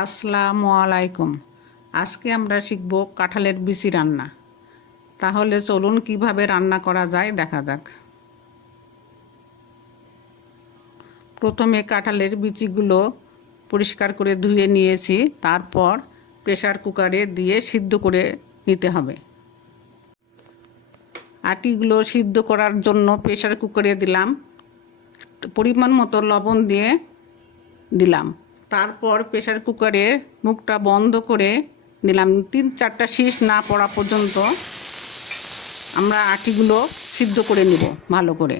আসসালামু আলাইকুম। আজকে আমরা শিখব কাঁঠালের বিচি রান্না। তাহলে চলুন কিভাবে রান্না করা যায় দেখা যাক। প্রথমে কাঁঠালের বিচিগুলো পরিষ্কার করে ধুয়ে নিয়েছি, তারপর প্রেসার কুকারে দিয়ে সিদ্ধ করে নিতে হবে। আটিগুলো সিদ্ধ করার জন্য প্রেসার কুকারে দিলাম, পরিমাণ মতো লবণ দিয়ে দিলাম। তারপর প্রেসার কুকারে মুখটা বন্ধ করে দিলাম। 3-4টা শীষ না পড়া পর্যন্ত আমরা আটিগুলো সিদ্ধ করে নিব ভালো করে।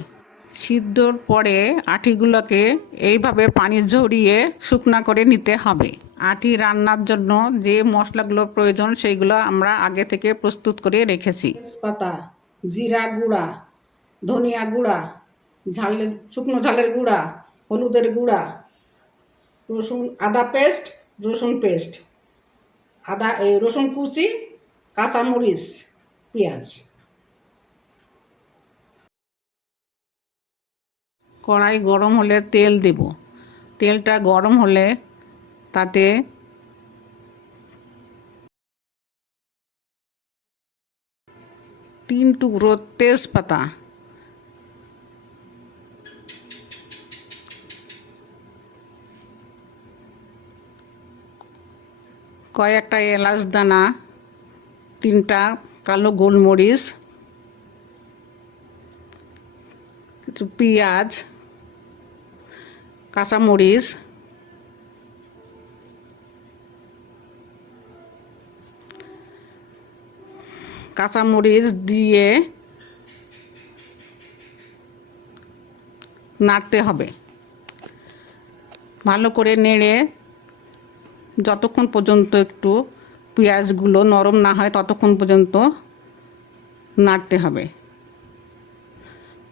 সিদ্ধর পরে আটিগুলোকে এইভাবে পানি ঝরিয়ে শুকনা করে নিতে হবে। আটি রান্নার জন্য যে মশলাগুলো প্রয়োজন সেইগুলো আমরা আগে থেকে প্রস্তুত করে রেখেছি। তেজপাতা, জিরা গুঁড়া, ধনিয়া গুঁড়া, শুকনো ঝালের গুঁড়া, হলুদের গুঁড়া, আদা পেস্ট, রসুন পেস্ট, রসুন কুচি, কাঁচামরিচ, পেঁয়াজ। কড়াই গরম হলে তেল দেব। তেলটা গরম হলে তাতে তিন টুকরো তেজপাতা, কয়েকটা এলাচ দানা, 3টা কালো গোলমরিচ, কিছু পেঁয়াজ, কাঁচামরিচ, কাঁচামরিচ দিয়ে নাড়তে হবে। ভালো করে নেড়ে যতক্ষণ পর্যন্ত একটু পেঁয়াজগুলো নরম না হয় ততক্ষণ পর্যন্ত নাড়তে হবে।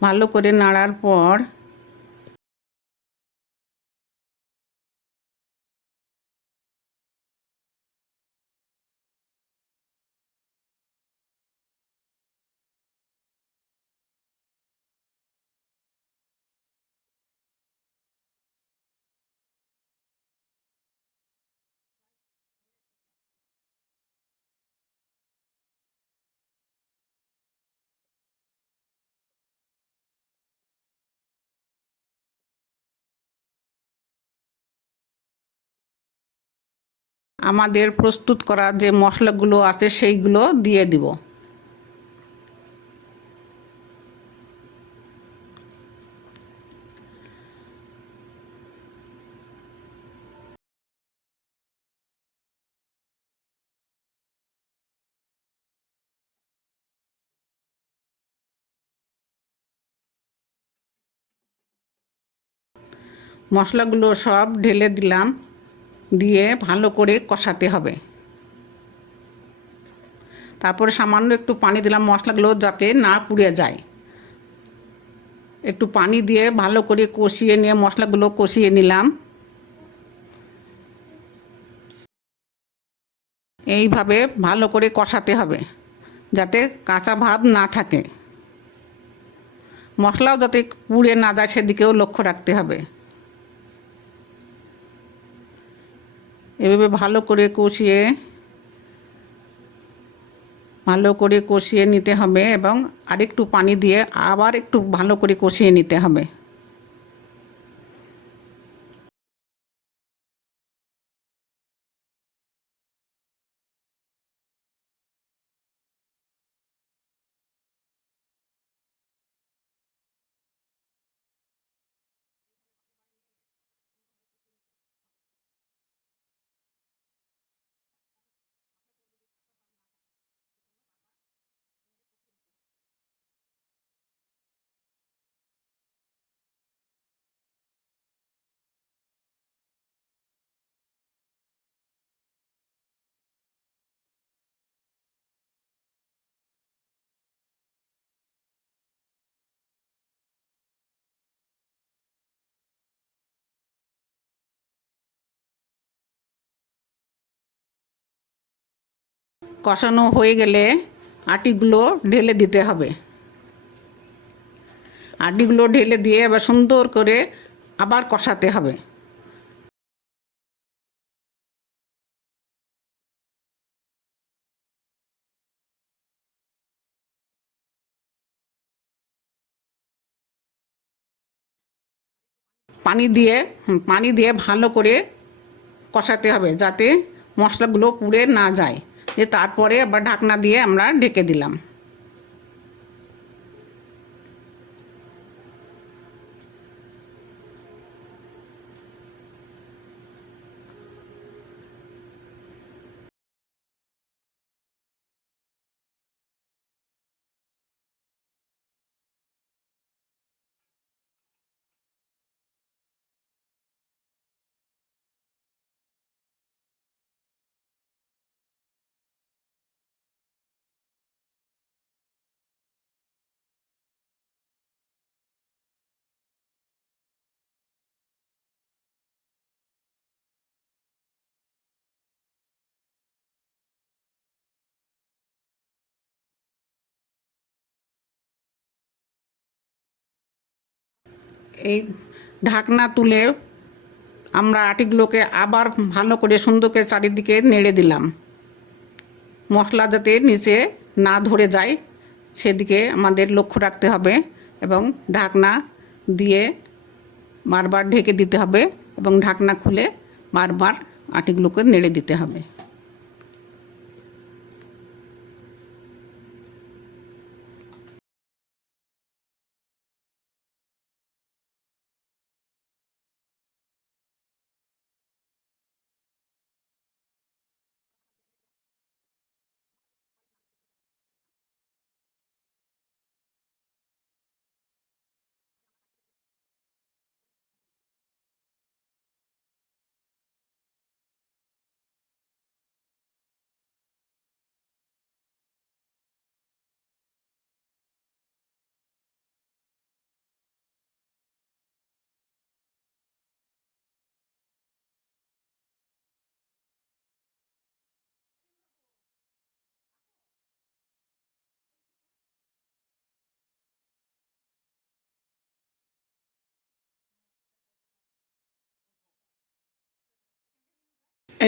ভালো করে নাড়ার পর আমাদের প্রস্তুত করা যে মশলাগুলো আছে সেইগুলো দিয়ে দিব। মশলাগুলো সব ঢেলে দিলাম, দিয়ে ভালো করে কষাতে হবে। তারপরে সামান্য একটু পানি দিলাম মশলাগুলো যাতে না পুড়ে যায়। একটু পানি দিয়ে ভালো করে কষিয়ে নিয়ে মশলাগুলো কষিয়ে নিলাম। এইভাবে ভালো করে কষাতে হবে যাতে কাঁচা ভাব না থাকে। মশলাও যাতে পুড়ে না যায় সেদিকেও লক্ষ্য রাখতে হবে। এভাবে ভালো করে কষিয়ে নিতে হবে এবং আরেকটু পানি দিয়ে আবার একটু ভালো করে কষিয়ে নিতে হবে। কষানো হয়ে গেলে আটিগুলো ঢেলে দিতে হবে। আটিগুলো ঢেলে দিয়ে এবার সুন্দর করে আবার কষাতে হবে। পানি দিয়ে ভালো করে কষাতে হবে যাতে মশলাগুলো পুড়ে না যায়। তারপরে আবার ঢাকনা দিয়ে আমরা ঢেকে দিলাম। এই ঢাকনা তুলে আমরা আটিগুলোকে আবার ভালো করে সুন্দর করে চারিদিকে নেড়ে দিলাম। মশলা যাতে নিচে না ধরে যায় সেদিকে আমাদের লক্ষ্য রাখতে হবে এবং ঢাকনা দিয়ে বারবার ঢেকে দিতে হবে এবং ঢাকনা খুলে বারবার আটিগুলোকে নেড়ে দিতে হবে।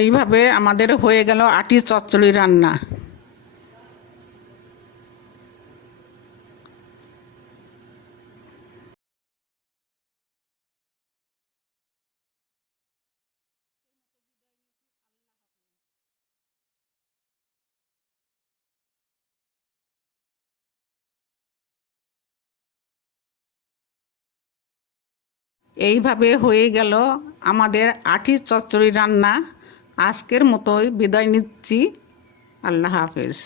এইভাবে আমাদের হয়ে গেল আটি চচ্চড়ি রান্না। এইভাবে হয়ে গেল আমাদের আটি চচ্চড়ি রান্না। আজকের মতোই বিদায় নিচ্ছি। আল্লাহ হাফেজ।